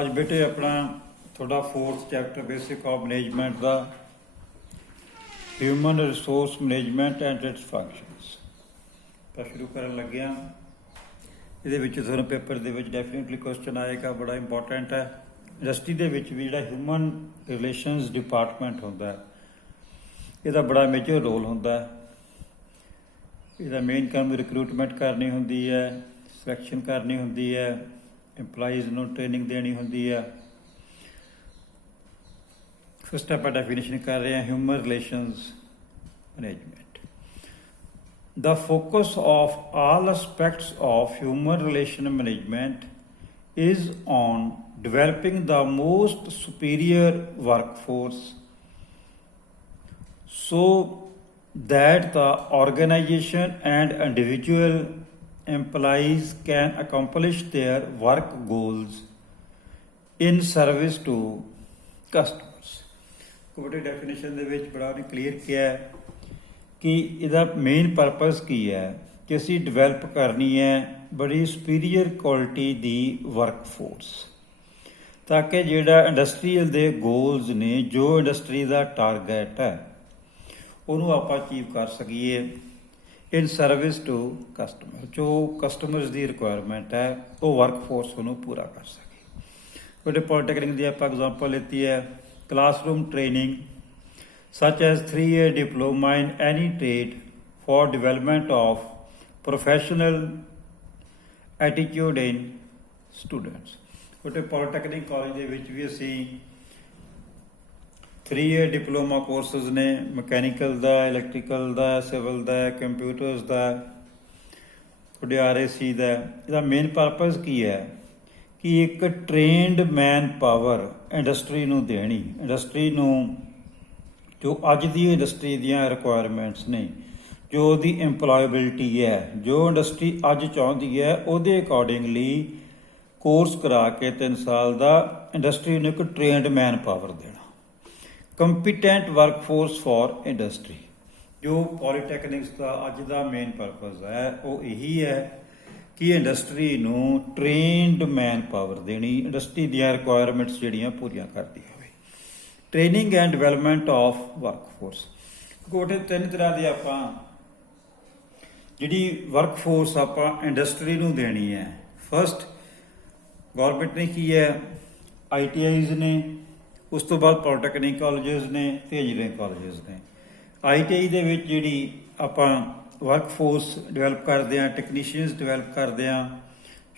ਅੱਜ ਬੇਟੇ ਆਪਣਾ ਤੁਹਾਡਾ 4th chapter basic of management the human resource management and it's functions ਤਾਂ ਸ਼ੁਰੂ ਕਰਨ ਲੱਗਿਆ। ਇਹਦੇ ਵਿੱਚ ਤੁਹਾਨੂੰ ਪੇਪਰ ਦੇ ਵਿੱਚ ਡੈਫੀਨਿਟਲੀ ਕੁਐਸਚਨ ਆਏਗਾ, ਬੜਾ ਇੰਪੋਰਟੈਂਟ ਹੈ। ਇੰਡਸਟਰੀ ਦੇ ਵਿੱਚ ਵੀ ਜਿਹੜਾ ਹਿਊਮਨ ਰਿਲੇਸ਼ਨਸ ਡਿਪਾਰਟਮੈਂਟ ਹੁੰਦਾ ਇਹਦਾ ਬੜਾ ਮੇਜਰ ਰੋਲ ਹੁੰਦਾ। ਇਹਦਾ ਮੇਨ ਕੰਮ ਰਿਕਰੂਟਮੈਂਟ ਕਰਨੀ ਹੁੰਦੀ ਹੈ, ਸਿਲੈਕਸ਼ਨ ਕਰਨੀ ਹੁੰਦੀ ਹੈ, ਇੰਪਲਾਈਜ਼ ਨੂੰ ਟ੍ਰੇਨਿੰਗ ਦੇਣੀ ਹੁੰਦੀ ਹੈ। ਫਸਟ ਆਪਾਂ ਡੈਫੀਨੇਸ਼ਨ ਕਰ ਰਹੇ ਹਾਂ human relations management. The focus of all aspects of human relation management is on developing the most superior workforce so that the organization and individual employees can accomplish their work goals in service to customers। ਕੋਟੇ definition ਦੇ ਵਿੱਚ ਬੜਾ ਉਹਨੇ clear ਕਿਹਾ ਹੈ ਕਿ ਇਹਦਾ main purpose ਕੀ ਹੈ ਕਿ ਅਸੀਂ ਡਿਵੈਲਪ ਕਰਨੀ ਹੈ ਬੜੀ ਸੁਪੀਰੀਅਰ ਕੁਆਲਿਟੀ ਦੀ ਵਰਕਫੋਰਸ, ਤਾਂ ਕਿ ਜਿਹੜਾ ਇੰਡਸਟਰੀਅਲ ਦੇ ਗੋਲਸ ਨੇ, ਜੋ ਇੰਡਸਟਰੀ ਦਾ ਟਾਰਗੇਟ ਹੈ, ਉਹਨੂੰ ਆਪਾਂ ਅਚੀਵ ਕਰ ਸਕੀਏ ਇਨ ਸਰਵਿਸ ਟੂ ਕਸਟਮਰ। ਜੋ ਕਸਟਮਰਸ ਦੀ ਰਿਕੁਆਇਰਮੈਂਟ ਹੈ ਉਹ ਵਰਕਫੋਰਸ ਉਹਨੂੰ ਪੂਰਾ ਕਰ ਸਕੇ। ਤੁਹਾਡੇ ਪੋਲੀਟੈਕਨਿਕ ਦੀ ਆਪਾਂ ਐਗਜ਼ਾਮਪਲ ਲਿੱਤੀ ਹੈ classroom training such as 3-year diploma in any trade for development of professional attitude in students। ਛੋਟੇ ਪੋਲੀਟੈਕਨਿਕ ਕਾਲਜ ਦੇ ਵਿੱਚ ਵੀ ਅਸੀਂ 3-year diploma ਕੋਰਸਿਸ ਨੇ, ਮਕੈਨੀਕਲ ਦਾ, ਇਲੈਕਟ੍ਰੀਕਲ ਦਾ, ਸਿਵਲ ਦਾ, ਕੰਪਿਊਟਰਸ ਦਾ, ਤੁਹਾਡੇ RAC ਦਾ। ਇਹਦਾ ਮੇਨ ਪਰਪਸ ਕੀ ਹੈ ਕਿ ਇੱਕ ਟ੍ਰੇਨਡ ਮੈਨ ਪਾਵਰ ਇੰਡਸਟਰੀ ਨੂੰ ਦੇਣੀ। ਇੰਡਸਟਰੀ ਨੂੰ ਜੋ ਅੱਜ ਦੀ ਇੰਡਸਟਰੀ ਦੀਆਂ ਰਿਕੁਆਇਰਮੈਂਟਸ ਨੇ, ਜੋ ਉਹਦੀ ਇੰਪਲੋਏਬਿਲਟੀ ਹੈ, ਜੋ ਇੰਡਸਟਰੀ ਅੱਜ ਚਾਹੁੰਦੀ ਹੈ, ਉਹਦੇ ਅਕੋਰਡਿੰਗਲੀ ਕੋਰਸ ਕਰਾ ਕੇ 3 ਸਾਲ ਦਾ ਇੰਡਸਟਰੀ ਨੂੰ ਇੱਕ ਟ੍ਰੇਨਡ ਮੈਨ ਪਾਵਰ ਦੇਣਾ। Competent workforce for industry. ਜੋ ਪੋਲੀਟੈਕਨਿਕਸ ਦਾ ਅੱਜ ਦਾ ਮੇਨ ਪਰਪਸ ਹੈ ਉਹ ਇਹੀ ਹੈ ਕਿ ਇੰਡਸਟਰੀ ਨੂੰ ਟ੍ਰੇਨਡ ਮੈਨ ਪਾਵਰ ਦੇਣੀ, ਇੰਡਸਟਰੀ ਦੀਆਂ ਰਿਕੁਆਇਰਮੈਂਟਸ ਜਿਹੜੀਆਂ ਪੂਰੀਆਂ ਕਰਦੀ ਹੋਵੇ। Training and development of workforce. ਕੋਟੇ 3 ਤਰ੍ਹਾਂ ਦੀ ਆਪਾਂ ਜਿਹੜੀ ਵਰਕਫੋਰਸ ਆਪਾਂ ਇੰਡਸਟਰੀ ਨੂੰ ਦੇਣੀ ਹੈ। ਫਸਟ, ਗੌਰਮੈਂਟ ਨੇ ਕੀ ਹੈ, ITIs ਨੇ, ਉਸ ਤੋਂ ਬਾਅਦ ਪੋਲੀਟੈਕਨਿਕ ਕਾਲਜਸ ਨੇ ਤੇ ਇੰਜੀਨੀਅਰਿੰਗ ਕਾਲਜਸ ਨੇ। ITI ਦੇ ਵਿੱਚ ਜਿਹੜੀ ਆਪਾਂ ਵਰਕਫੋਰਸ ਡਿਵੈਲਪ ਕਰਦੇ ਹਾਂ, ਟੈਕਨੀਸ਼ੀਅਨਸ ਡਿਵੈਲਪ ਕਰਦੇ ਹਾਂ,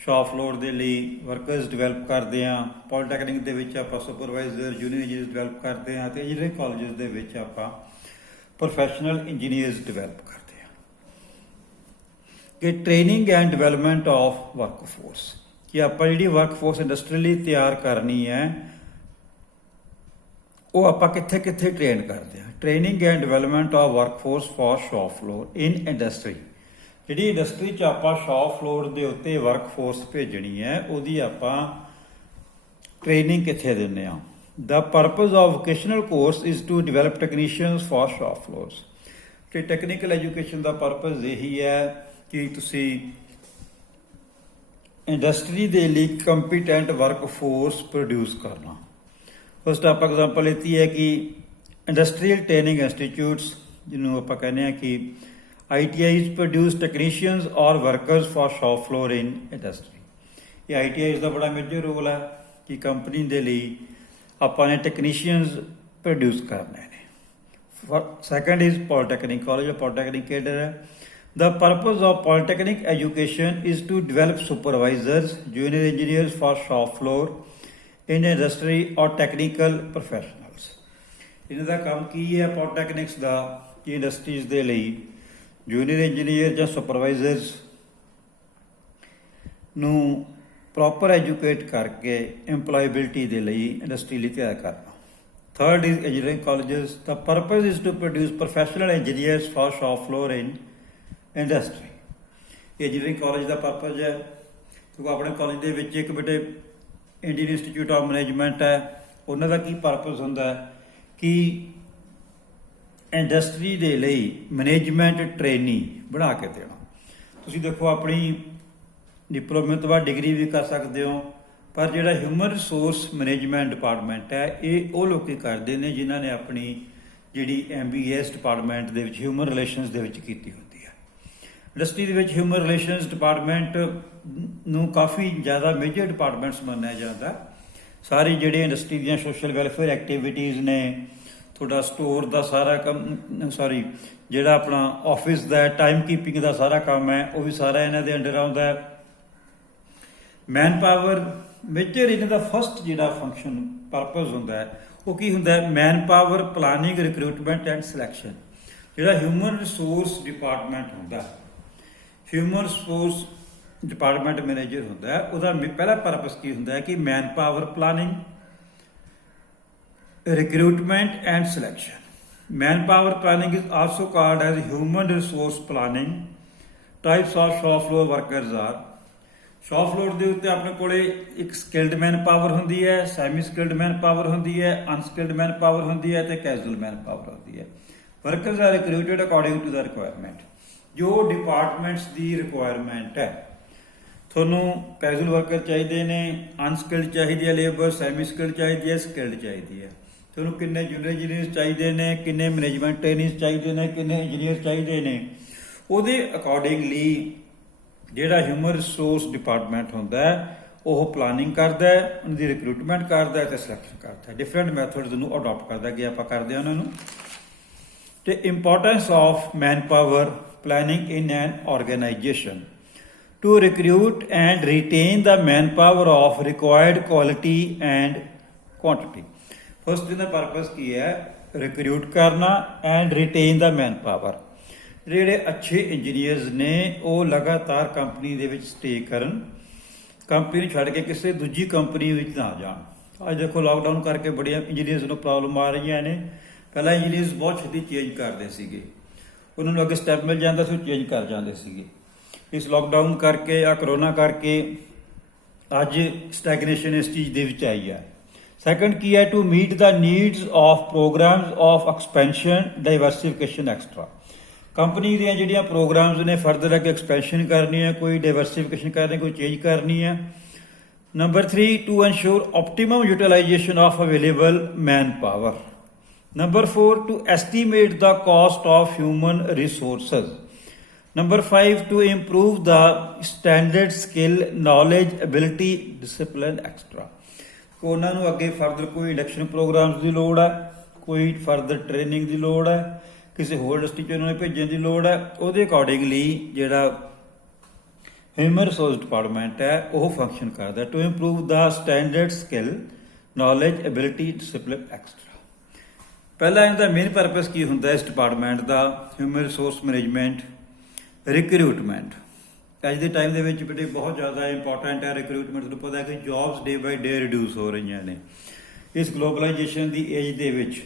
ਸ਼ਾਪ ਫਲੋਰ ਦੇ ਲਈ ਵਰਕਰਸ ਡਿਵੈਲਪ ਕਰਦੇ ਹਾਂ। ਪੋਲੀਟੈਕਨਿਕ ਦੇ ਵਿੱਚ ਆਪਾਂ ਸੁਪਰਵਾਈਜ਼ਰ, ਜੂਨੀਅਰ ਇੰਜੀਨੀਅਰਸ ਡਿਵੈਲਪ ਕਰਦੇ ਹਾਂ ਅਤੇ ਇੰਜੀਨੀਅਰਿੰਗ ਕਾਲਜਸ ਦੇ ਵਿੱਚ ਆਪਾਂ ਪ੍ਰੋਫੈਸ਼ਨਲ ਇੰਜੀਨੀਅਰਸ ਡਿਵੈਲਪ ਕਰਦੇ ਹਾਂ। ਕਿ training and development of workforce, ਕਿ ਆਪਾਂ ਜਿਹੜੀ ਵਰਕਫੋਰਸ ਇੰਡਸਟਰੀਅਲੀ ਤਿਆਰ ਕਰਨੀ ਹੈ ਉਹ ਆਪਾਂ ਕਿੱਥੇ ਕਿੱਥੇ ਟ੍ਰੇਨ ਕਰਦੇ ਹਾਂ। Training and development of workforce for shop floor in industry. ਜਿਹੜੀ ਇੰਡਸਟਰੀ 'ਚ ਆਪਾਂ ਸ਼ਾਪ ਫਲੋਰ ਦੇ ਉੱਤੇ ਵਰਕਫੋਰਸ ਭੇਜਣੀ ਹੈ ਉਹਦੀ ਆਪਾਂ ਟ੍ਰੇਨਿੰਗ ਕਿੱਥੇ ਦਿੰਦੇ ਹਾਂ। The purpose of vocational course is to develop technicians for shop floors. ਤੇ ਟੈਕਨੀਕਲ ਐਜੂਕੇਸ਼ਨ ਦਾ ਪਰਪਸ ਇਹੀ ਹੈ ਕਿ ਤੁਸੀਂ ਇੰਡਸਟਰੀ ਦੇ ਲਈ ਕੰਪੀਟੈਂਟ ਵਰਕਫੋਰਸ ਪ੍ਰੋਡਿਊਸ ਕਰਨਾ। ਫਸਟ ਆਪਾਂ ਐਗਜ਼ਾਮਪਲ ਲਿੱਤੀ ਹੈ ਕਿ ਇੰਡਸਟਰੀਅਲ ਟ੍ਰੇਨਿੰਗ ਇੰਸਟੀਚਿਊਟਸ, ਜਿਹਨੂੰ ਆਪਾਂ ਕਹਿੰਦੇ ਹਾਂ ਕਿ ITIs ਪ੍ਰੋਡਿਊਸ ਟੈਕਨੀਸ਼ੀਅਨਸ ਔਰ workers for shop floor in industry. ਇਹ ITIs ਦਾ ਬੜਾ ਮੇਜਰ ਰੋਲ ਹੈ ਕਿ ਕੰਪਨੀ ਦੇ ਲਈ ਆਪਾਂ ਨੇ ਟੈਕਨੀਸ਼ੀਅਨਸ ਪ੍ਰੋਡਿਊਸ ਕਰਨੇ ਨੇ। Second is polytechnic college. Polytechnic cadre ਹੈ। The purpose of polytechnic education is to develop supervisors, junior engineers for shop floor in industry or technical professionals। ਇਹਨਾਂ ਦਾ ਕੰਮ ਕੀ ਹੈ ਪੋਲੀਟੈਕਨਿਕਸ ਦਾ ਕਿ ਇੰਡਸਟਰੀਜ਼ ਦੇ ਲਈ ਜੂਨੀਅਰ ਇੰਜੀਨੀਅਰ ਜਾਂ ਸੁਪਰਵਾਈਜ਼ਰਸ ਨੂੰ ਪ੍ਰੋਪਰ ਐਜੂਕੇਟ ਕਰਕੇ ਇੰਪਲੋਏਬਿਲਟੀ ਦੇ ਲਈ ਇੰਡਸਟਰੀ ਲਈ ਤਿਆਰ ਕਰਨਾ। Third is engineering colleges. The purpose is to produce professional engineers for shop floor in industry. Engineering college ਦਾ ਪਰਪਸ ਹੈ ਕਿਉਂਕਿ ਆਪਣੇ ਕਾਲਜ ਦੇ ਵਿੱਚ ਇੱਕ ਬੇਟੇ ਇੰਡੀਅਨ ਇੰਸਟੀਚਿਊਟ ਆਫ ਮੈਨੇਜਮੈਂਟ ਹੈ। ਉਹਨਾਂ ਦਾ ਕੀ ਪਰਪਸ ਹੁੰਦਾ ਹੈ ਕਿ ਇੰਡਸਟਰੀ ਦੇ ਲਈ ਮੈਨੇਜਮੈਂਟ ਟ੍ਰੇਨੀ ਬਣਾ ਕੇ ਦੇਣਾ। ਤੁਸੀਂ ਦੇਖੋ ਆਪਣੀ ਡਿਪਲੋਮੇ ਤੋਂ ਬਾਅਦ ਡਿਗਰੀ ਵੀ ਕਰ ਸਕਦੇ ਹੋ, ਪਰ ਜਿਹੜਾ ਹਿਊਮਨ ਰਿਸੋਰਸ ਮੈਨੇਜਮੈਂਟ ਡਿਪਾਰਟਮੈਂਟ ਹੈ ਇਹ ਉਹ ਲੋਕੀ ਕਰਦੇ ਨੇ ਜਿਨ੍ਹਾਂ ਨੇ ਆਪਣੀ ਜਿਹੜੀ MBS ਡਿਪਾਰਟਮੈਂਟ ਦੇ ਵਿੱਚ ਹਿਊਮਨ ਰਿਲੇਸ਼ਨਸ ਦੇ ਵਿੱਚ ਕੀਤੀ ਹੁੰਦੀ ਹੈ। ਇੰਡਸਟਰੀ ਦੇ ਵਿੱਚ ਹਿਊਮਨ ਰਿਲੇਸ਼ਨਸ ਡਿਪਾਰਟਮੈਂਟ ਨੂੰ ਕਾਫੀ ਜ਼ਿਆਦਾ ਮੇਜਰ ਡਿਪਾਰਟਮੈਂਟਸ ਮੰਨਿਆ ਜਾਂਦਾ। ਸਾਰੀ ਜਿਹੜੇ ਇੰਡਸਟਰੀ ਦੀਆਂ ਸੋਸ਼ਲ ਵੈਲਫੇਅਰ ਐਕਟੀਵਿਟੀਜ਼ ਨੇ, ਤੁਹਾਡਾ ਸਟੋਰ ਦਾ ਸਾਰਾ ਕੰਮ, ਜਿਹੜਾ ਆਪਣਾ ਆਫਿਸ ਦਾ ਟਾਈਮ ਕੀਪਿੰਗ ਦਾ ਸਾਰਾ ਕੰਮ ਹੈ ਉਹ ਵੀ ਸਾਰਾ ਇਹਨਾਂ ਦੇ ਅੰਡਰ ਆਉਂਦਾ ਹੈ। ਮੈਨ ਪਾਵਰ ਮੇਜਰ ਇਹਨਾਂ ਦਾ ਫਸਟ ਜਿਹੜਾ ਫੰਕਸ਼ਨ ਪਰਪਸ ਹੁੰਦਾ ਹੈ ਉਹ ਕੀ ਹੁੰਦਾ ਹੈ? Man power planning, recruitment and selection. ਜਿਹੜਾ ਹਿਊਮਨ ਰਿਸੋਰਸ ਡਿਪਾਰਟਮੈਂਟ ਹੁੰਦਾ, ਹਿਊਮਨ ਰਿਸੋਰਸ ਡਿਪਾਰਟਮੈਂਟ ਮੈਨੇਜਰ ਹੁੰਦਾ ਹੈ, ਉਹਦਾ ਪਹਿਲਾ ਪਰਪਸ ਕੀ ਹੁੰਦਾ ਹੈ ਕਿ man power planning, recruitment and selection. Manpower planning is also called as human resource planning. Types of shop floor workers are shop floor ਦੇ ਉੱਤੇ ਆਪਣੇ ਕੋਲੇ ਇੱਕ skilled man power ਹੁੰਦੀ ਹੈ, semi skilled man power ਹੁੰਦੀ ਹੈ, unskilled man power ਹੁੰਦੀ ਹੈ ਤੇ casual man power ਹੁੰਦੀ ਹੈ। Workers are recruited according to the requirement. ਜੋ ਡਿਪਾਰਟਮੈਂਟਸ ਦੀ ਰਿਕੁਆਇਰਮੈਂਟ ਹੈ, ਤੁਹਾਨੂੰ casual worker ਚਾਹੀਦੇ ਨੇ, unskilled ਚਾਹੀਦੀ ਹੈ ਲੇਬਰ, semi skilled ਚਾਹੀਦੀ ਹੈ, skilled ਚਾਹੀਦੀ ਹੈ। ਤੁਹਾਨੂੰ ਕਿੰਨੇ ਜੂਨੀਅਰ ਇੰਜੀਨੀਅਰ ਚਾਹੀਦੇ ਨੇ, ਕਿੰਨੇ ਮੈਨੇਜਮੈਂਟ ਟ੍ਰੇਨਿੰਗ ਚਾਹੀਦੇ ਨੇ, ਕਿੰਨੇ ਇੰਜੀਨੀਅਰ ਚਾਹੀਦੇ ਨੇ, ਉਹਦੇ ਅਕੋਰਡਿੰਗਲੀ ਜਿਹੜਾ ਹਿਊਮਨ ਰਿਸੋਰਸ ਡਿਪਾਰਟਮੈਂਟ ਹੁੰਦਾ ਹੈ ਉਹ ਪਲਾਨਿੰਗ ਕਰਦਾ ਹੈ, ਉਹਨਾਂ ਦੀ ਰਿਕਰੂਟਮੈਂਟ ਕਰਦਾ ਹੈ ਤੇ ਸਿਲੈਕਸ਼ਨ ਕਰਦਾ ਹੈ। ਡਿਫਰੈਂਟ ਮੈਥਡਸ ਨੂੰ ਅਡਾਪਟ ਕਰਦਾ ਕਿ ਆਪਾਂ ਕਰਦੇ ਹਾਂ ਉਹਨਾਂ ਨੂੰ। ਤੇ importance of manpower planning in an organisation to recruit and retain the manpower of required quality and quantity. First ਇਹਦਾ ਪਰਪਸ ਕੀ ਹੈ? ਰਿਕਰੂਟ ਕਰਨਾ and retain the manpower. ਜਿਹੜੇ ਅੱਛੇ ਇੰਜੀਨੀਅਰਸ ਨੇ ਉਹ ਲਗਾਤਾਰ ਕੰਪਨੀ ਦੇ ਵਿੱਚ ਸਟੇ ਕਰਨ, ਕੰਪਨੀ ਨੂੰ ਛੱਡ ਕੇ ਕਿਸੇ ਦੂਜੀ ਕੰਪਨੀ ਵਿੱਚ ਨਾ ਜਾਣ। ਅੱਜ ਦੇਖੋ ਲਾਕਡਾਊਨ ਕਰਕੇ ਬੜੀਆਂ ਇੰਜੀਨੀਅਰਸ ਨੂੰ ਪ੍ਰੋਬਲਮ ਆ ਰਹੀਆਂ ਨੇ। ਪਹਿਲਾਂ ਇੰਜੀਨੀਅਰਸ ਬਹੁਤ ਛੇਤੀ ਚੇਂਜ ਕਰਦੇ ਸੀਗੇ, ਉਹਨਾਂ ਨੂੰ ਅੱਗੇ ਸਟੈਪ ਮਿਲ ਜਾਂਦਾ ਸੀ, ਉਹ ਚੇਂਜ ਕਰ ਜਾਂਦੇ ਸੀਗੇ। ਇਸ ਲਾਕਡਾਊਨ ਕਰਕੇ ਜਾਂ ਕਰੋਨਾ ਕਰਕੇ ਅੱਜ ਸਟੈਗਨੇਸ਼ਨ ਇਸ ਚੀਜ਼ ਦੇ ਵਿੱਚ ਆਈ ਹੈ। ਸੈਕੰਡ ਕੀ ਹੈ? To meet the needs of programs of expansion, diversification extra. Company ਦੀਆਂ ਜਿਹੜੀਆਂ ਪ੍ਰੋਗਰਾਮਸ ਨੇ ਫਰਦਰ ਅੱਗੇ ਐਕਸਪੈਂਸ਼ਨ ਕਰਨੀ ਹੈ, ਕੋਈ ਡਾਈਵਰਸੀਫਿਕੇਸ਼ਨ ਕਰਨੀ, ਕੋਈ ਚੇਂਜ ਕਰਨੀ ਹੈ। Number 3 to ensure optimum utilisation of available manpower. Number 4 to estimate the cost of human resources. Number 5 to improve the standard skill, knowledge, ability, discipline extra. ਉਹਨਾਂ ਨੂੰ ਅੱਗੇ ਫਰਦਰ ਕੋਈ ਇਲੈਕਸ਼ਨ ਪ੍ਰੋਗਰਾਮਸ ਦੀ ਲੋੜ ਹੈ, ਕੋਈ further training ਦੀ ਲੋੜ ਹੈ, ਕਿਸੇ ਹੋਰ ਇੰਡਸਟਰੀ 'ਚ ਉਹਨਾਂ ਨੂੰ ਭੇਜਣ ਦੀ ਲੋੜ ਹੈ। ਉਹਦੇ ਅਕੋਰਡਿੰਗਲੀ ਜਿਹੜਾ ਹਿਊਮਨ ਰਿਸੋਰਸ ਡਿਪਾਰਟਮੈਂਟ ਹੈ ਉਹ ਫੰਕਸ਼ਨ ਕਰਦਾ to improve the standard skill, knowledge, ability, discipline extra. ਪਹਿਲਾ ਇਹਦਾ ਮੇਨ ਪਰਪਸ ਕੀ ਹੁੰਦਾ ਇਸ ਡਿਪਾਰਟਮੈਂਟ ਦਾ? Human resource management, recruitment. ਅੱਜ ਦੇ ਟਾਈਮ ਦੇ ਵਿੱਚ ਬੇਟੇ ਬਹੁਤ ਜ਼ਿਆਦਾ ਇੰਪੋਰਟੈਂਟ ਹੈ ਰਿਕਰੂਟਮੈਂਟ। ਤੁਹਾਨੂੰ ਪਤਾ ਹੈ ਕਿ ਜੌਬਸ ਡੇ ਬਾਈ ਡੇ ਰਿਡਿਊਸ ਹੋ ਰਹੀਆਂ ਨੇ। ਇਸ ਗਲੋਬਲਾਈਜੇਸ਼ਨ ਦੀ ਏਜ ਦੇ ਵਿੱਚ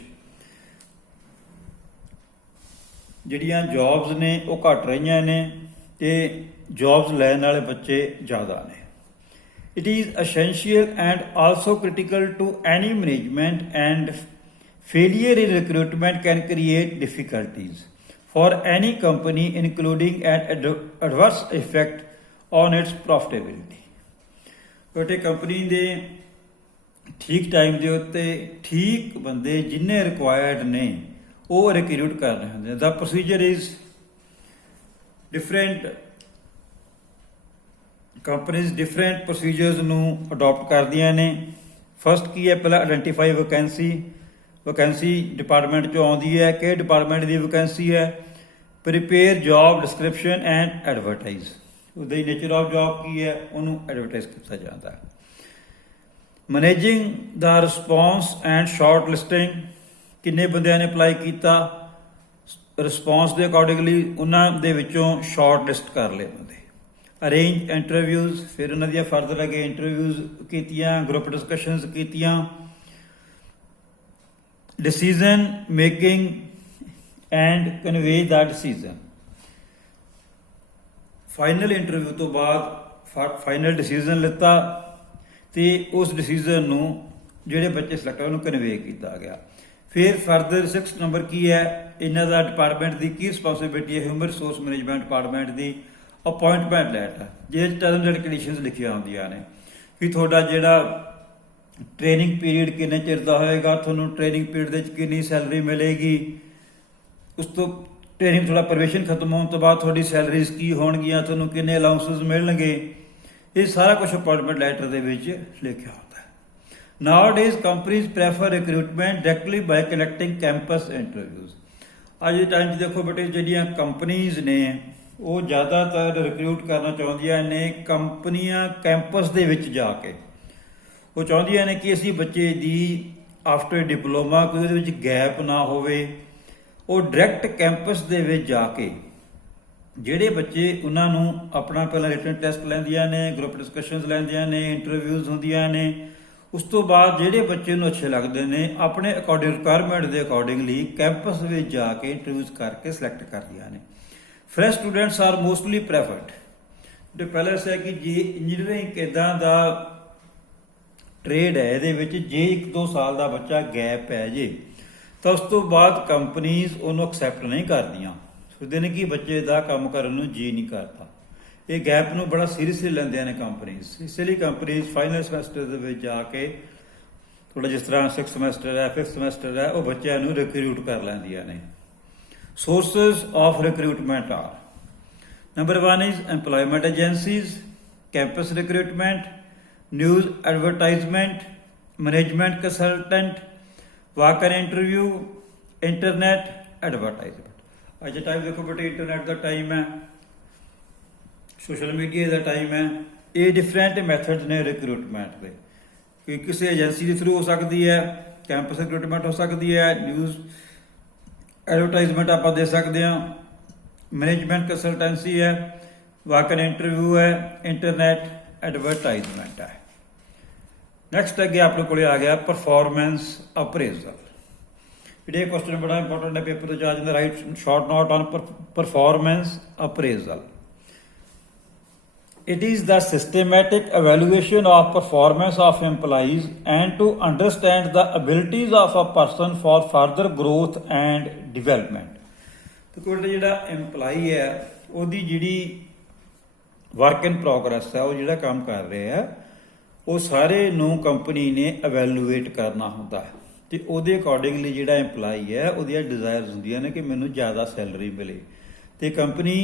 ਜਿਹੜੀਆਂ ਜੌਬਸ ਨੇ ਉਹ ਘਟ ਰਹੀਆਂ ਨੇ ਤੇ ਜੌਬਸ ਲੈਣ ਵਾਲੇ ਬੱਚੇ ਜ਼ਿਆਦਾ ਨੇ। It is essential and also critical to any management and failure in recruitment can create difficulties for any company including an adverse effect on its profitability। ਛੋਟੇ ਕੰਪਨੀ ਦੇ ਠੀਕ ਟਾਈਮ ਦੇ ਉੱਤੇ ਠੀਕ ਬੰਦੇ ਜਿੰਨੇ ਰਿਕੁਆਇਰਡ ਨੇ ਉਹ ਰਿਕਰੂਟ ਕਰ ਰਹੇ ਹੁੰਦੇ। The procedure is different, companies different procedures ਨੂੰ ਅਡਾਪਟ ਕਰਦੀਆਂ ਨੇ। ਫਸਟ ਕੀ ਹੈ? ਪਹਿਲਾਂ ਆਇਡੈਂਟੀਫਾਈ ਵੈਕੈਂਸੀ ਡਿਪਾਰਟਮੈਂਟ 'ਚੋਂ ਆਉਂਦੀ ਹੈ, ਕਿਹੜੇ ਡਿਪਾਰਟਮੈਂਟ ਦੀ ਵੈਕੈਂਸੀ ਹੈ। Prepare job description and advertise. ਉਹਦਾ ਨੇਚਰ ਆਫ ਜੌਬ ਕੀ ਹੈ ਉਹਨੂੰ ਐਡਵਰਟਾਈਜ਼ ਕੀਤਾ ਜਾਂਦਾ ਹੈ। Managing the response and short listing, ਕਿੰਨੇ ਬੰਦਿਆਂ ਨੇ ਅਪਲਾਈ ਕੀਤਾ, ਰਿਸਪੌਂਸ ਦੇ ਅਕੋਰਡਿੰਗਲੀ ਉਹਨਾਂ ਦੇ ਵਿੱਚੋਂ ਸ਼ਾਰਟ ਲਿਸਟ ਕਰ ਲਏ ਬੰਦੇ। ਅਰੇਂਜ ਇੰਟਰਵਿਊਜ਼, ਫਿਰ ਉਹਨਾਂ ਦੀਆਂ ਫਰਦਰ ਅੱਗੇ ਇੰਟਰਵਿਊਜ਼ ਕੀਤੀਆਂ, ਗਰੁੱਪ ਡਿਸਕਸ਼ਨਸ ਕੀਤੀਆਂ। Decision making and convey the decision. Final interview ਤੋਂ ਬਾਅਦ ਫਾਈਨਲ ਡਿਸੀਜ਼ਨ ਲਿੱਤਾ ਤੇ ਉਸ ਡਿਸੀਜ਼ਨ ਨੂੰ ਜਿਹੜੇ ਬੱਚੇ ਸਿਲੈਕਟ ਹੋਏ ਉਹਨੂੰ ਕਨਵੇ ਕੀਤਾ ਗਿਆ। ਫਿਰ ਫਰਦਰ 6 ਨੰਬਰ ਕੀ ਹੈ? ਇਹਨਾਂ ਦਾ ਡਿਪਾਰਟਮੈਂਟ ਦੀ ਕੀ ਰਿਸਪੌਂਸਿਬਿਲਿਟੀ ਹੈ? ਹਿਊਮਨ ਰਿਸੋਰਸ ਮੈਨੇਜਮੈਂਟ ਡਿਪਾਰਟਮੈਂਟ ਦੀ ਅਪਾਇੰਟਮੈਂਟ ਲੈਟਰ, ਜਿਹਦੇ 'ਚ ਟਰਮਸ ਐਂਡ ਕੰਡੀਸ਼ਨਸ ਲਿਖੀਆਂ ਹੁੰਦੀਆਂ ਨੇ। ਵੀ ਤੁਹਾਡਾ ਜਿਹੜਾ ਟ੍ਰੇਨਿੰਗ ਪੀਰੀਅਡ ਕਿੰਨੇ ਚਿਰ ਦਾ ਹੋਏਗਾ, ਤੁਹਾਨੂੰ ਟ੍ਰੇਨਿੰਗ ਪੀਰੀਅਡ ਦੇ ਵਿੱਚ ਕਿੰਨੀ ਸੈਲਰੀ ਮਿਲੇਗੀ, ਉਸ ਤੋਂ ਟ੍ਰੇਨਿੰਗ ਥੋੜਾ ਪ੍ਰੋਬੇਸ਼ਨ ਖਤਮ ਹੋਣ ਤੋਂ ਬਾਅਦ ਤੁਹਾਡੀ ਸੈਲਰੀਜ਼ ਕੀ ਹੋਣਗੀਆਂ, ਤੁਹਾਨੂੰ ਕਿੰਨੇ ਅਲਾਉਂਸਸ ਮਿਲਣਗੇ, ਇਹ ਸਾਰਾ ਕੁਝ ਅਪਾਇੰਟਮੈਂਟ ਲੈਟਰ ਦੇ ਵਿੱਚ ਲਿਖਿਆ ਹੁੰਦਾ ਹੈ। ਨਾਊਅਡੇਜ਼ ਕੰਪਨੀਜ਼ ਪ੍ਰੈਫਰ ਰਿਕਰੂਟਮੈਂਟ ਡਾਇਰੈਕਟਲੀ ਬਾਈ ਕਨੈਕਟਿੰਗ ਕੈਂਪਸ ਇੰਟਰਵਿਊਜ਼। ਅੱਜ ਦੇ ਟਾਈਮ 'ਚ ਦੇਖੋ ਬੇਟੇ, ਜਿਹੜੀਆਂ ਕੰਪਨੀਜ਼ ਨੇ ਉਹ ਜ਼ਿਆਦਾਤਰ ਰਿਕਰੂਟ ਕਰਨਾ ਚਾਹੁੰਦੀਆਂ ਨੇ ਕੰਪਨੀਆਂ ਕੈਂਪਸ ਦੇ ਵਿੱਚ ਜਾ ਕੇ। ਉਹ ਚਾਹੁੰਦੀਆਂ ਨੇ ਕਿ ਅਸੀਂ ਬੱਚੇ ਦੀ ਆਫਟਰ ਡਿਪਲੋਮਾ ਕੋਈ ਉਹਦੇ ਵਿੱਚ ਗੈਪ ਨਾ ਹੋਵੇ, ਉਹ ਡਾਇਰੈਕਟ ਕੈਂਪਸ ਦੇ ਵਿੱਚ ਜਾ ਕੇ ਜਿਹੜੇ ਬੱਚੇ ਉਹਨਾਂ ਨੂੰ ਆਪਣਾ ਪਹਿਲਾਂ ਰਿਟਨ ਟੈਸਟ ਲੈਂਦੀਆਂ ਨੇ, ਗਰੁੱਪ ਡਿਸਕਸ਼ਨਸ ਲੈਂਦੀਆਂ ਨੇ, ਇੰਟਰਵਿਊਜ਼ ਹੁੰਦੀਆਂ ਨੇ, ਉਸ ਤੋਂ ਬਾਅਦ ਜਿਹੜੇ ਬੱਚੇ ਨੂੰ ਅੱਛੇ ਲੱਗਦੇ ਨੇ ਆਪਣੇ ਅਕੋਰਡਿੰਗ ਰਿਕੁਆਇਰਮੈਂਟ ਦੇ ਅਕੋਰਡਿੰਗਲੀ ਕੈਂਪਸ ਵਿੱਚ ਜਾ ਕੇ ਇੰਟਰਵਿਊਜ਼ ਕਰਕੇ ਸਿਲੈਕਟ ਕਰਦੀਆਂ ਨੇ। Fresh students are mostly preferred. ਜੋ ਪਹਿਲਾਂ ਦੱਸਿਆ ਕਿ ਜੇ ਇੰਜੀਨੀਅਰਿੰਗ ਇੱਦਾਂ ਦਾ ਟ੍ਰੇਡ ਹੈ, ਇਹਦੇ ਵਿੱਚ ਜੇ 1-2 ਸਾਲ ਦਾ ਬੱਚਾ ਗੈਪ ਪੈ ਜੇ ਤਾਂ ਉਸ ਤੋਂ ਬਾਅਦ ਕੰਪਨੀਜ਼ ਉਹਨੂੰ ਐਕਸੈਪਟ ਨਹੀਂ ਕਰਦੀਆਂ, ਸੋਚਦੇ ਨੇ ਕਿ ਬੱਚੇ ਦਾ ਕੰਮ ਕਰਨ ਨੂੰ ਜੀ ਨਹੀਂ ਕਰਦਾ। ਇਹ ਗੈਪ ਨੂੰ ਬੜਾ ਸੀਰੀਅਸਲੀ ਲੈਂਦੀਆਂ ਨੇ ਕੰਪਨੀਜ਼। ਇਸ ਲਈ ਕੰਪਨੀਜ਼ ਫਾਈਨਲ ਸਮੈਸਟਰ ਦੇ ਵਿੱਚ ਜਾ ਕੇ ਥੋੜਾ ਜਿਸ ਤਰ੍ਹਾਂ 6th ਸਮੈਸਟਰ ਹੈ, 5th ਸਮੈਸਟਰ ਹੈ, ਉਹ ਬੱਚਿਆਂ ਨੂੰ ਰਿਕਰੂਟ ਕਰ ਲੈਂਦੀਆਂ ਨੇ। Sources of recruitment are number 1 is employment agencies, campus recruitment, news advertisement, management consultant, walk-in interview, internet advertisement। ਅੱਜ ਦਾ ਟਾਈਮ ਦੇਖੋ ਬੇਟੇ, ਇੰਟਰਨੈਟ ਦਾ ਟਾਈਮ ਹੈ, ਸੋਸ਼ਲ ਮੀਡੀਆ ਦਾ ਟਾਈਮ ਹੈ। ਇਹ ਡਿਫਰੈਂਟ ਮੈਥਡਸ ਨੇ ਰਿਕਰੂਟਮੈਂਟ ਦੇ, ਕਿ ਕਿਸੇ ਏਜੰਸੀ ਦੇ ਥਰੂ ਹੋ ਸਕਦੀ ਹੈ, ਕੈਂਪਸ ਰਿਕਰੂਟਮੈਂਟ ਹੋ ਸਕਦੀ ਹੈ, ਨਿਊਜ਼ ਐਡਵਰਟਾਈਜ਼ਮੈਂਟ ਆਪਾਂ ਦੇ ਸਕਦੇ ਹਾਂ, ਮੈਨੇਜਮੈਂਟ ਕੰਸਲਟੈਂਸੀ ਹੈ, ਵਾਕ-ਇਨ ਇੰਟਰਵਿਊ ਹੈ, ਇੰਟਰਨੈਟ ਐਡਵਰਟਾਈਜ਼ਮੈਂਟ ਹੈ। ਨੈਕਸਟ ਅੱਗੇ ਆਪਣੇ ਕੋਲੇ ਆ ਗਿਆ ਪਰਫਾਰਮੈਂਸ ਅਪਰੇਜ਼ਲ। ਇਹ ਕੁਐਸਚਨ ਬੜਾ ਇੰਪੋਰਟੈਂਟ ਹੈ, ਪੇਪਰ ਤੋਂ ਜਾ ਜਾਂਦਾ। Right short note on performance appraisal. It is the systematic evaluation of performance of employees and to understand the abilities of a person for further growth and development। ਤੇ ਕੋਈ ਜਿਹੜਾ EMPLOYEE ਹੈ ਉਹਦੀ ਜਿਹੜੀ ਵਰਕ ਇਨ progress ਹੈ, ਉਹ ਜਿਹੜਾ ਕੰਮ ਕਰ ਰਿਹਾ ਹੈ, ਉਹ ਸਾਰੇ ਨੂੰ ਕੰਪਨੀ ਨੇ ਇਵੈਲੂਏਟ ਕਰਨਾ ਹੁੰਦਾ ਹੈ ਤੇ ਉਹਦੇ ਅਕੋਰਡਿੰਗਲੀ ਜਿਹੜਾ EMPLOYEE ਹੈ ਉਹਦੀਆਂ ਡਿਜ਼ਾਇਰਸ ਹੁੰਦੀਆਂ ਨੇ ਕਿ ਮੈਨੂੰ ਜ਼ਿਆਦਾ ਸੈਲਰੀ ਮਿਲੇ, ਤੇ ਕੰਪਨੀ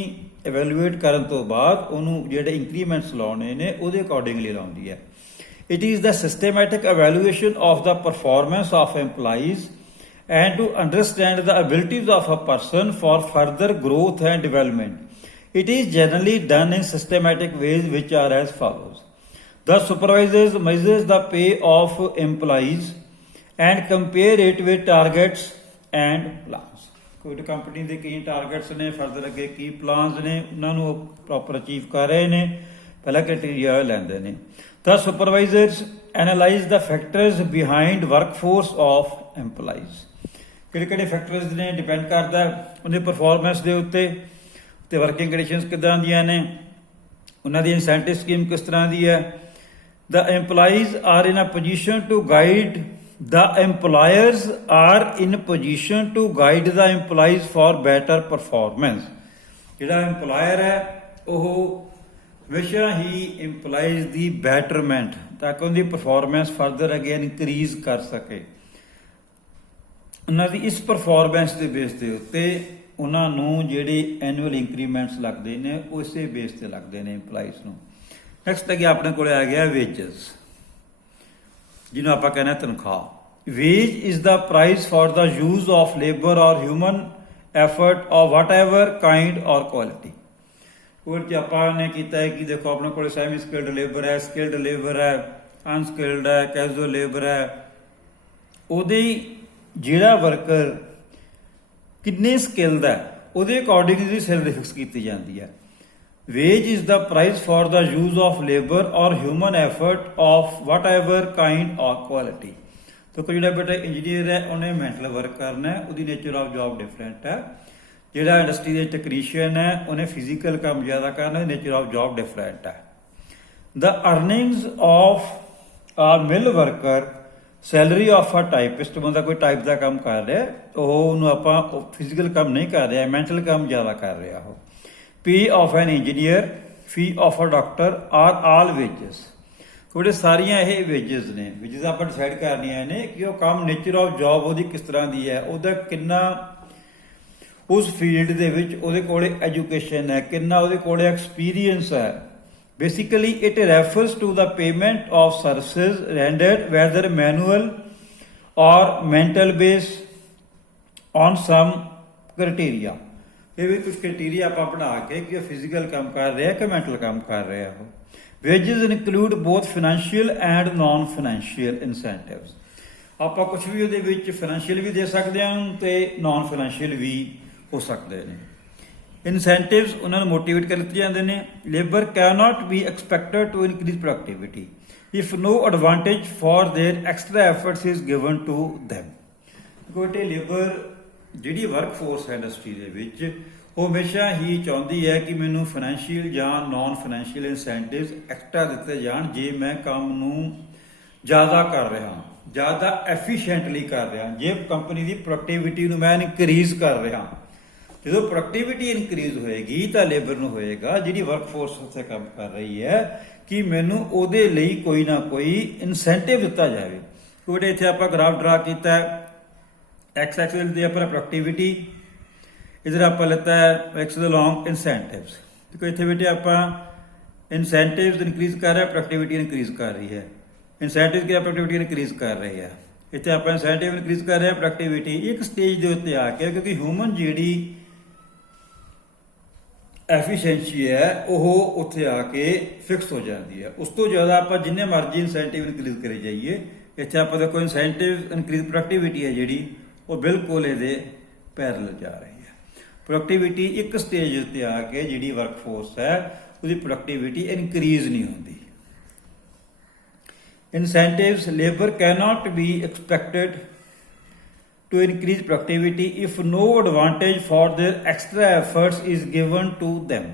ਇਵੈਲੂਏਟ ਕਰਨ ਤੋਂ ਬਾਅਦ ਉਹਨੂੰ ਜਿਹੜੇ ਇੰਕਰੀਮੈਂਟਸ ਲਾਉਣੇ ਨੇ ਉਹਦੇ ਅਕੋਰਡਿੰਗਲੀ ਲਾਉਂਦੀ ਹੈ। It is the systematic evaluation of the performance of EMPLOYEES and to understand the abilities of a person for further growth and development. It is generally done in systematic ways which are as follows. The supervisors measures the pay of employees and compare it with targets and plans. ਕੋਈ company ਦੇ ਕਈ targets ਨੇ, further ਅੱਗੇ ਕੀ plans ਨੇ, ਉਹਨਾਂ ਨੂੰ proper achieve ਕਰ ਰਹੇ ਨੇ, ਪਹਿਲਾ ਕ੍ਰਾਈਟੇਰੀਆ ਲੈਂਦੇ ਨੇ। The supervisors analyze the factors behind workforce of employees। ਕਿਹੜੇ ਕਿਹੜੇ ਫੈਕਟਰਸ ਨੇ, ਡਿਪੈਂਡ ਕਰਦਾ ਉਹਦੇ ਪਰਫਾਰਮੈਂਸ ਦੇ ਉੱਤੇ, ਤੇ ਵਰਕਿੰਗ ਕੰਡੀਸ਼ਨਸ ਕਿੱਦਾਂ ਦੀਆਂ ਨੇ, ਉਹਨਾਂ ਦੀ ਇਨਸੈਂਟਿਵ ਸਕੀਮ ਕਿਸ ਤਰ੍ਹਾਂ ਦੀ ਹੈ। The employees are in a position to guide the employers are in position to guide the employees for better performance। ਜਿਹੜਾ employer ਹੈ ਉਹ ਹਮੇਸ਼ਾ ਹੀ employees ਦੀ ਬੈਟਰਮੈਂਟ ਤਾਂ ਕਿ ਉਹਦੀ ਪਰਫਾਰਮੈਂਸ ਫਰਦਰ ਅੱਗੇ ਇਨਕਰੀਜ਼ ਕਰ ਸਕੇ। ਉਹਨਾਂ ਦੀ ਇਸ ਪਰਫਾਰਮੈਂਸ ਦੇ ਬੇਸ ਦੇ ਉੱਤੇ ਉਹਨਾਂ ਨੂੰ ਜਿਹੜੇ ਐਨੂਅਲ ਇੰਕਰੀਮੈਂਟਸ ਲੱਗਦੇ ਨੇ ਉਹ ਇਸੇ ਬੇਸ ਤੇ ਲੱਗਦੇ ਨੇ EMPLOYEES ਨੂੰ। ਨੈਕਸਟ ਅੱਗੇ ਆਪਣੇ ਕੋਲੇ ਆ ਗਿਆ ਵੇਜਸ, ਜਿਹਨੂੰ ਆਪਾਂ ਕਹਿੰਦੇ ਤਨਖਾਹ। Wage is the price for the use of labour or human effort or whatever kind or quality. ਉਹ ਤੇ ਆਪਾਂ ਨੇ ਕੀਤਾ ਹੈ ਕਿ ਦੇਖੋ ਆਪਣੇ ਕੋਲੇ ਸੈਮੀ ਸਕਿਲਡ ਲੇਬਰ ਹੈ, ਸਕਿਲਡ ਲੇਬਰ ਹੈ, ਅਨਸਕਿਲਡ ਹੈ, ਕੈਜੂਅਲ ਲੇਬਰ ਹੈ, ਉਹਦੇ ਜਿਹੜਾ ਵਰਕਰ ਕਿੰਨੇ ਸਕਿਲਡ ਹੈ ਉਹਦੇ ਅਕੋਰਡਿੰਗ ਦੀ ਸੈਲਰੀ ਫਿਕਸ ਕੀਤੀ ਜਾਂਦੀ ਹੈ। Wage is the price for the use of labour or human effort of whatever kind or quality. ਤਾਂ ਕੋਈ ਜਿਹੜਾ ਬੇਟਾ ਇੰਜੀਨੀਅਰ ਹੈ ਉਹਨੇ ਮੈਂਟਲ ਵਰਕ ਕਰਨਾ ਹੈ, ਉਹਦੀ ਨੇਚਰ ਆਫ ਜੌਬ ਡਿਫਰੈਂਟ ਹੈ। ਜਿਹੜਾ ਇੰਡਸਟਰੀ ਦੇ ਟੈਕਨੀਸ਼ੀਅਨ ਹੈ ਉਹਨੇ ਫਿਜ਼ੀਕਲ ਕੰਮ ਜ਼ਿਆਦਾ ਕਰਨਾ, ਨੇਚਰ ਆਫ ਜੌਬ ਡਿਫਰੈਂਟ ਹੈ। ਦਾ earnings of a mill worker, salary of a typist, ਬੰਦਾ ਕੋਈ ਟਾਈਪ ਦਾ ਕੰਮ ਕਰ ਰਿਹਾ, ਉਹਨੂੰ ਆਪਾਂ ਫਿਜ਼ੀਕਲ ਕੰਮ ਨਹੀਂ ਕਰ ਰਿਹਾ, ਮੈਂਟਲ ਕੰਮ ਜ਼ਿਆਦਾ ਕਰ ਰਿਹਾ ਉਹ। Pay of an engineer, fee of a doctor are all wages. ਉਹਦੇ ਸਾਰੀਆਂ ਇਹ ਵੇਜਸ ਨੇ, ਵੇਜਸ ਆਪਾਂ ਡਿਸਾਈਡ ਕਰਨੀਆਂ ਨੇ ਕਿ ਉਹ ਕੰਮ ਨੇਚਰ ਆਫ ਜੌਬ ਉਹਦੀ ਕਿਸ ਤਰ੍ਹਾਂ ਦੀ ਹੈ, ਉਹਦਾ ਕਿੰਨਾ ਉਸ ਫੀਲਡ ਦੇ ਵਿੱਚ ਉਹਦੇ ਕੋਲੇ ਐਜੂਕੇਸ਼ਨ ਹੈ, ਕਿੰਨਾ ਉਹਦੇ ਕੋਲੇ ਐਕਸਪੀਰੀਅੰਸ ਹੈ। Basically it refers to the payment of services rendered whether manual or mental base on some criteria. ਇਹ ਵੀ ਕੁਝ ਕ੍ਰਾਈਟੇਰੀਆ ਆਪਾਂ ਬਣਾ ਕੇ ਕਿ ਉਹ ਫਿਜ਼ੀਕਲ ਕੰਮ ਕਰ ਰਿਹਾ ਕਿ ਮੈਂਟਲ ਕੰਮ ਕਰ ਰਿਹਾ। ਉਹ wages include both financial and non-financial incentives। ਆਪਾਂ ਕੁਝ ਵੀ ਉਹਦੇ ਵਿੱਚ ਫਾਈਨੈਂਸ਼ੀਅਲ ਵੀ ਦੇ ਸਕਦੇ ਹਾਂ ਤੇ ਨਾਨ ਫਾਈਨੈਂਸ਼ੀਅਲ ਵੀ ਹੋ ਸਕਦੇ ਨੇ। ਇਨਸੈਂਟਿਵਸ ਉਹਨਾਂ ਨੂੰ ਮੋਟੀਵੇਟ ਕਰ ਦਿੱਤੇ ਜਾਂਦੇ ਨੇ। Labour can not be expected to increase productivity if no advantage for their extra efforts is given to them। ਕਿਉਂਕਿ ਲੇਬਰ ਜਿਹੜੀ ਵਰਕ ਫੋਰਸ ਹੈ ਇੰਡਸਟਰੀ ਦੇ ਵਿੱਚ, ਉਹ ਹਮੇਸ਼ਾ ਹੀ ਚਾਹੁੰਦੀ ਹੈ ਕਿ ਮੈਨੂੰ ਫਾਈਨੈਂਸ਼ੀਅਲ ਜਾਂ ਨਾਨ ਫਾਈਨੈਂਸ਼ੀਅਲ ਇਨਸੈਂਟਿਵਸ ਐਕਸਟਰਾ ਦਿੱਤੇ ਜਾਣ ਜੇ ਮੈਂ ਕੰਮ ਨੂੰ ਜ਼ਿਆਦਾ ਕਰ ਰਿਹਾ, ਜ਼ਿਆਦਾ ਐਫੀਸ਼ੀਐਂਟਲੀ ਕਰ ਰਿਹਾ, ਜੇ ਕੰਪਨੀ ਦੀ ਪ੍ਰੋਡਕਟਿਵਿਟੀ ਨੂੰ ਮੈਂ ਇਨਕਰੀਜ਼ ਕਰ ਰਿਹਾ। ਜਦੋਂ ਪ੍ਰੋਡਕਟਿਵਿਟੀ ਇਨਕਰੀਜ਼ ਹੋਏਗੀ ਤਾਂ ਲੇਬਰ ਨੂੰ ਹੋਏਗਾ, ਜਿਹੜੀ ਵਰਕ ਫੋਰਸ ਉੱਥੇ ਕੰਮ ਕਰ ਰਹੀ ਹੈ, ਕਿ ਮੈਨੂੰ ਉਹਦੇ ਲਈ ਕੋਈ ਨਾ ਕੋਈ ਇਨਸੈਂਟਿਵ ਦਿੱਤਾ ਜਾਵੇ। ਕਿਉਂਕਿ ਇੱਥੇ ਆਪਾਂ ਗ੍ਰਾਫ ਡਰਾ ਕੀਤਾ ਹੈ, एक्स एक्सिस दी अपना प्रोडक्टिविटी, इधर आप लेता है एक्स लॉन्ग इंसेंटिव्स। देखो इतने बेटे आप इंसेंटिव्स इंक्रीज कर रहे हैं, प्रोडक्टिविटी इंक्रीज कर रही है। इंसेंटिव की प्रोडक्टिविटी इंक्रीज कर रही है। इतने आप इंसेंटिव इंक्रीज कर रहे हैं, प्रोडक्टिविटी एक स्टेज के उत्ते आके, क्योंकि ह्यूमन जी एफिशिएंसी है वह उत्थे आके फिक्स हो जाती है। उस तो ज़्यादा आप जिन्ने मर्जी इंसेंटिव इंक्रीज करी जाइए, इतने आप देखो इंसेंटिव इंक्रीज प्रोडक्टिविटी है जी वो बिल्कुल ये पैरल जा रही है। प्रोडक्टिविटी एक स्टेज उत्ते आके जी वर्क फोर्स है उसकी प्रोडक्टिविटी इनक्रीज नहीं होती। Incentives labour can not be expected to increase productivity if no advantage for their extra efforts is given to them।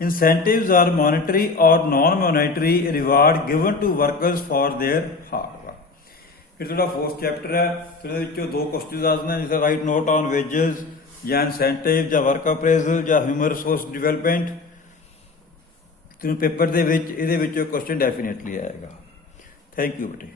Incentives are monetary or non monetary reward given to workers for their hard. फिर थोड़ा fourth chapter है, फिर दो question आ जाने, जिसका right note on wages या incentive या work appraisal या ह्यूमन रिसोर्स डिवेलपमेंट। तेन पेपर के क्वेश्चन डेफिनेटली आएगा। थैंक यू बेटे।